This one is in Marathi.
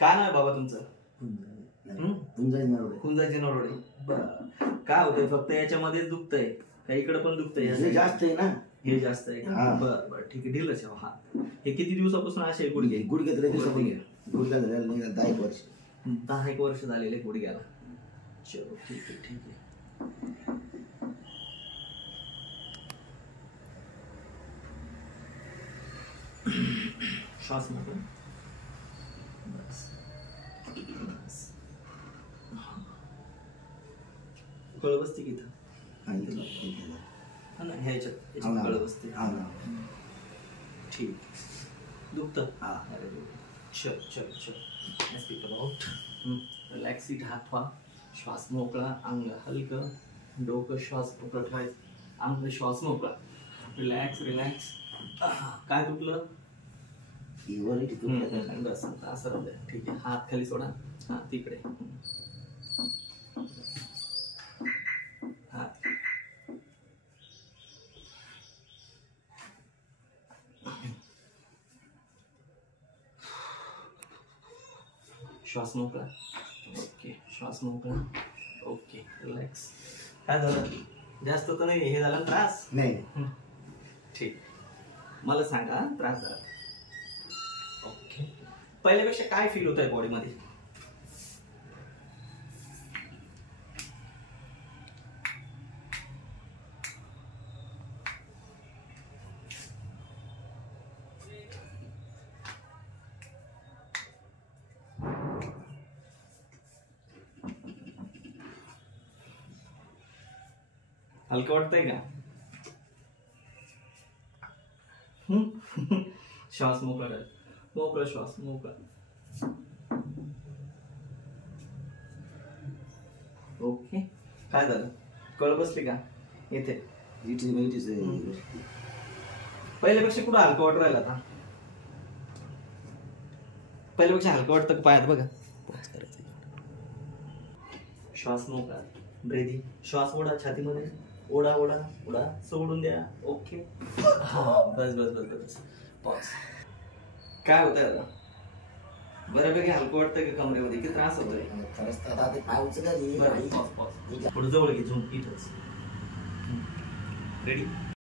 काय नाव आहे बाबा तुमचं? नरोडे. कुंजाजी नरोडे. बरं, काय होतंय? फक्त याच्यामध्येच दुखतंय का इकडे पण दुखतंय? जास्त आहे ना, हे जास्त आहे का? बरं बरं, ठीक आहे, ढिलच आहे. हा, हे किती दिवसापासून असे गुडघे? गुडघे तर गुडघा झालेला नाही, 10 वर्ष. 10 वर्ष झालेले गुडघ्याला. चलो ठीक आहे ठीक आहे. श्वास नको. बस बस. कळ बसते की ह्याच्यात कळ बसते. ठीक. दुखतं? हा. चल चल चल. Speak about. रिलॅक्स. सीट हात व्हा. श्वास मोकळा. अंग हलकं. डोकं श्वास मोकळं ठेवायचं. अंग श्वास मोकळा. Relax relax. काय दुखलं? बस असं राहू द्या. ठीक आहे. हात खाली सोडा. हा तिकडे. हात. श्वास मोकळा. ओके. श्वास मोकळा. ओके. रिलॅक्स. काय झालं? जास्त तर नाही हे झालं त्रास? नाही. ठीक. मला सांगा त्रास झाला. ओके. पहिल्यापेक्षा काय फील होत आहे बॉडीमध्ये? हलकं वाटतंय का? श्वास मोकळा. मोकळा श्वास. मोकळा. ओके. काय झालं? कळ बसली का? इथे पहिल्यापेक्षा कुठं हलकं वाटू राहिलं आता? पहिल्यापेक्षा हलकं वाटतं का पायात? बघा. श्वास मोकळा. ब्रेदिंग. श्वास ओढा छातीमध्ये. ओढा ओढा ओढा. सोडून द्या. ओके. बस बस बस बस. पॉज. काय होतंय आता? बऱ्यापैकी हलकं वाटतंय का कमरेमध्ये? किती त्रास होतोय? पाय उचलला. थोडं जवळ घे. झोप इथंच. रेडी?